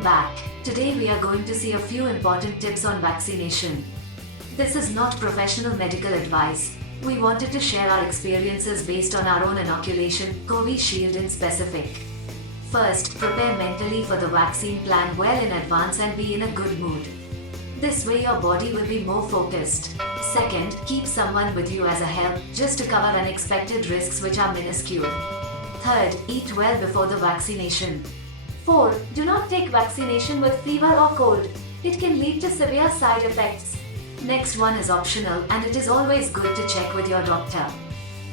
welcome back. Today we are going to see a few important tips on vaccination. This is not professional medical advice. We wanted to share our experiences based on our own inoculation, Covishield in specific. First, prepare mentally for the vaccine plan well in advance and be in a good mood. This way your body will be more focused. Second, keep someone with you as a help, just to cover unexpected risks which are minuscule. Third, eat well before the vaccination. 4. Do not take vaccination with fever or cold. It can lead to severe side effects. Next one is optional, and it is always good to check with your doctor.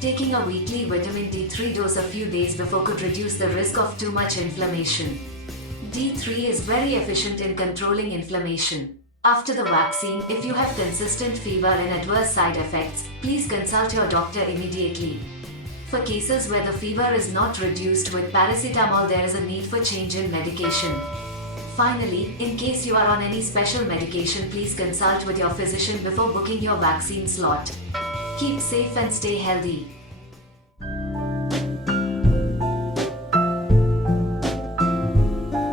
Taking a weekly vitamin D3 dose a few days before could reduce the risk of too much inflammation. D3 is very efficient in controlling inflammation. After the vaccine, if you have consistent fever and adverse side effects, please consult your doctor immediately. For cases where the fever is not reduced with paracetamol, there is a need for change in medication. Finally, in case you are on any special medication, please consult with your physician before booking your vaccine slot. Keep safe and stay healthy.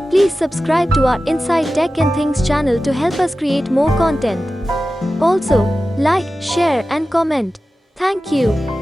Please subscribe to our Inside Tech and Things channel to help us create more content. Also, like, share and comment. Thank you.